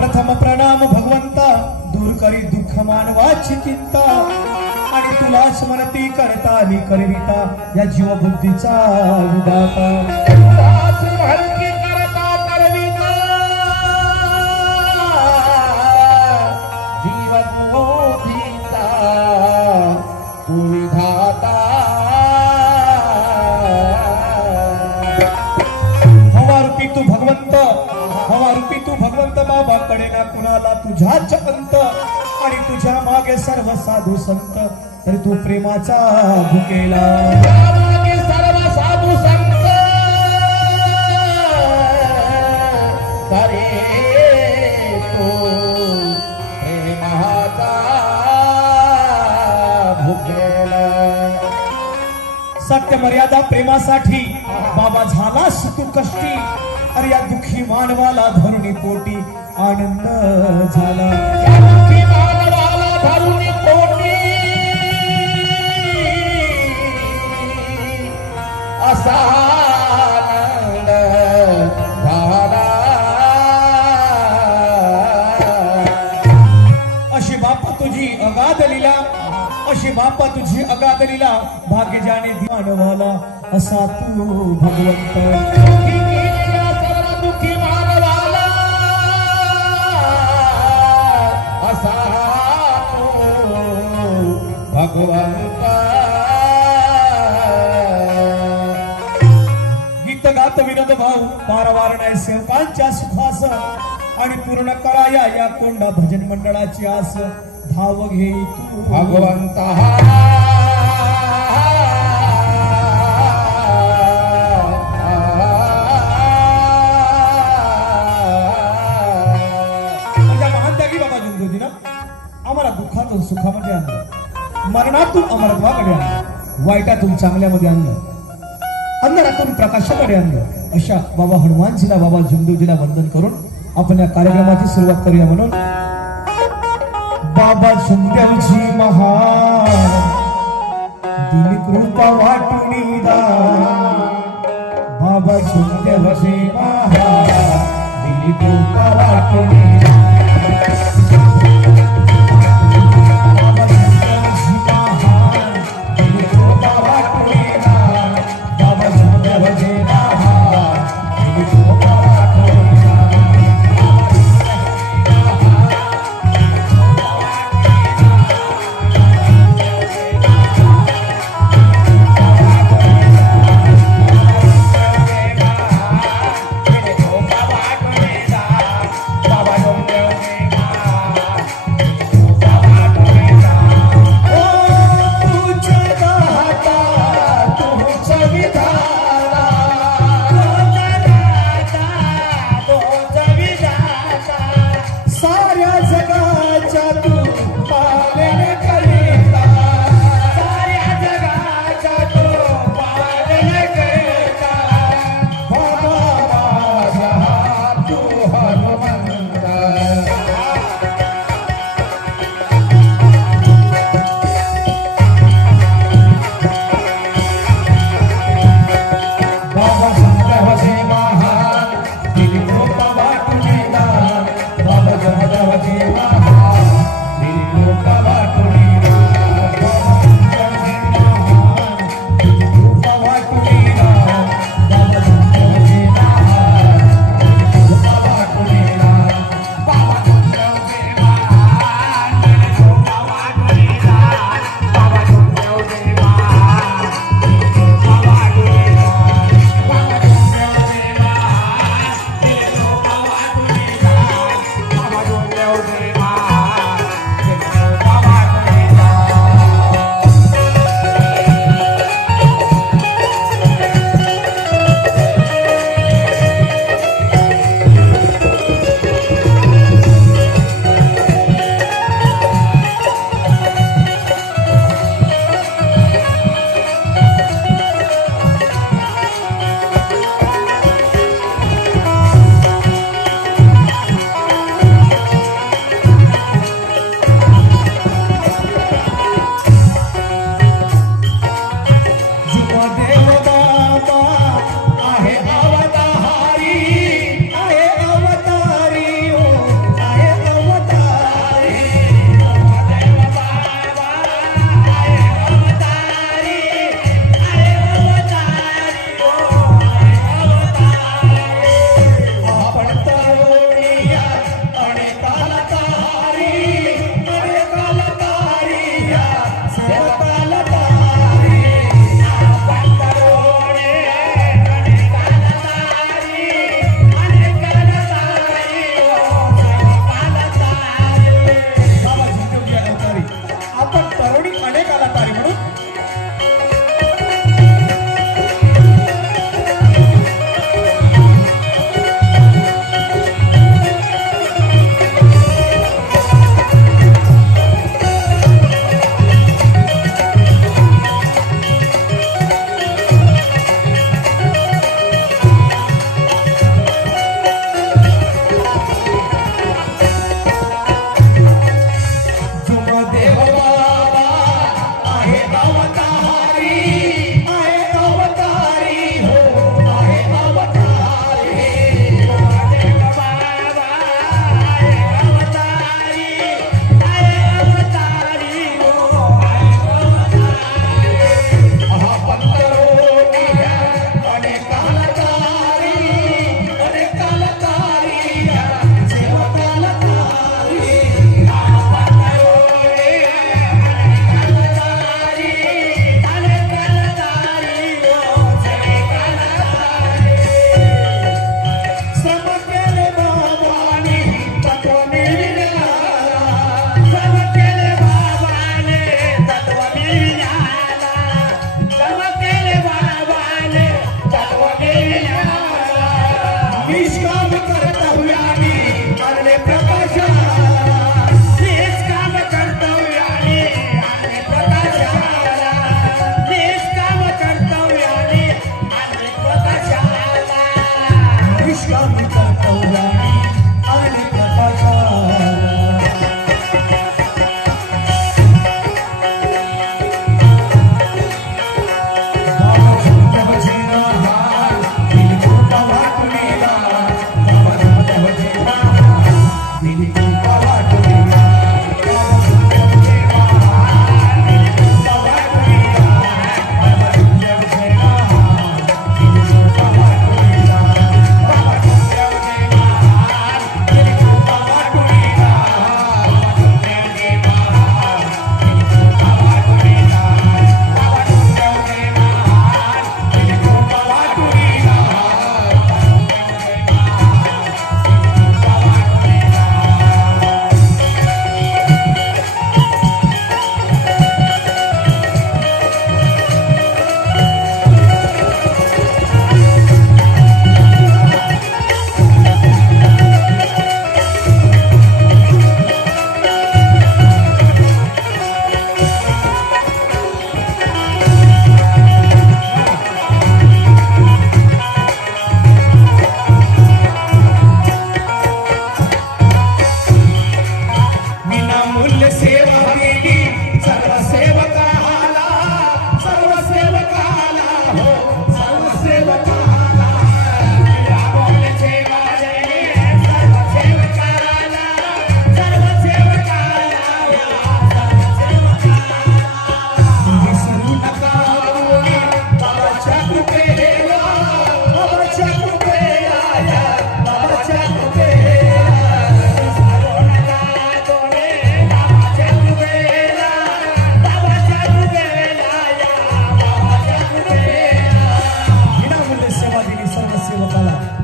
प्रथम प्रणाम भगवंता, दूर करी दुःख मानवाची चिंता, आणि तुला स्मरती करता मी करविता या जीवबुद्धीचा विधाता। तुलाच स्मरती करता करविता जीवबुद्धीचा तू विधाता। हवा रूपी तू भगवंत, हवा रूपी तू भगवंत, बाबाकडे ना कुणाला तुझ्याच अंत, आणि तुझ्या मागे सर्व साधू संत, तरी तू प्रेमाचा भुकेला। मागे सर्व साधू संत, तरी तू प्रेमाचा भुकेला। सत्य मर्यादा प्रेमासाठी बाबा झालास तू कष्टी, अरे या दुःखी मानवाला धरुणी पोटी आनंद झाला। या दुःखी मानवाला धरुणी पोटी असा आनंद झाला। अशी बापा तुझी अगाध लीला, अशी बापा तुझी अगाध लीला, भाग्य जाणे मानवाला असा तू भगवंत। दुःखी केलेल्या सर्व दुःखी मानवाला असा तू भगवंत। गीत गात विनोद भाऊ पारवार नाही सेवकांच्या सुखास, आणि पूर्ण कराया या कोंडा भजन मंडळाची आस। धाव घे तू भगवंत महान त्यागी बाबा जिंदूजीनं आम्हाला दुःखातून सुखामध्ये आणलं, मरणातून अमरत्वाकडे आणलं, वाईटातून चांगल्यामध्ये आणलं, अंधारातून प्रकाशाकडे आणलं। अशा बाबा हनुमानजीला, बाबा जिंदूजीला वंदन करून आपण या कार्यक्रमाची सुरुवात करूया। म्हणून बाबा झुंदेवजी महान, दिली कृपा वाटून दान, बाबा झुंदेवजी महान, दिली कृपा वाटून दान। बाबा झुंदेवजी महान, दिली कृपा वाटून दान, बाबा झुंदेवजी महान, दिली कृपा वाटून दान। कौराणी आणि प्रकाशाला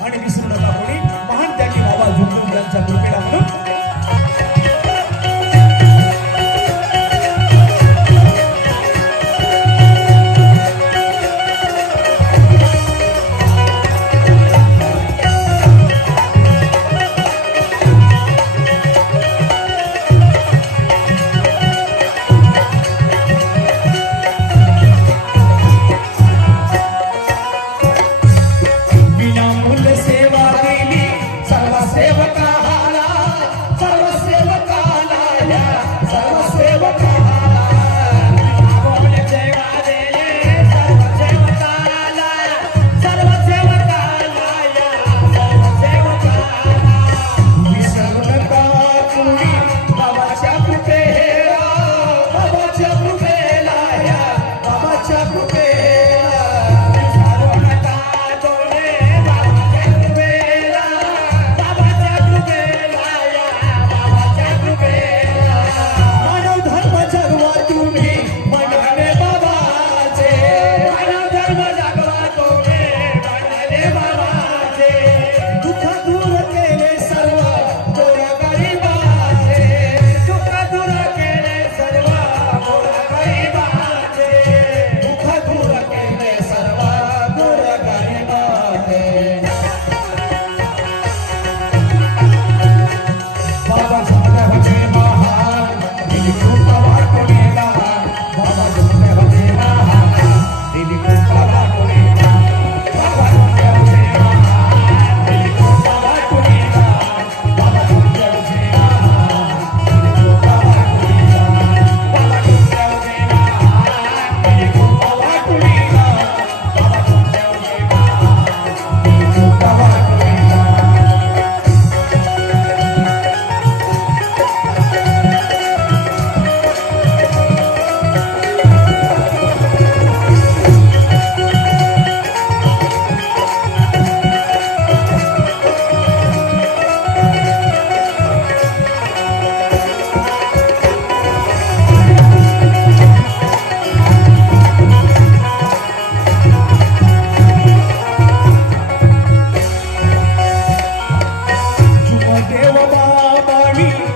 आणि विसरू नका कोणी महान त्यागी बाबा झुंजून यांच्या कृपेला म्हणून देव बाबाणी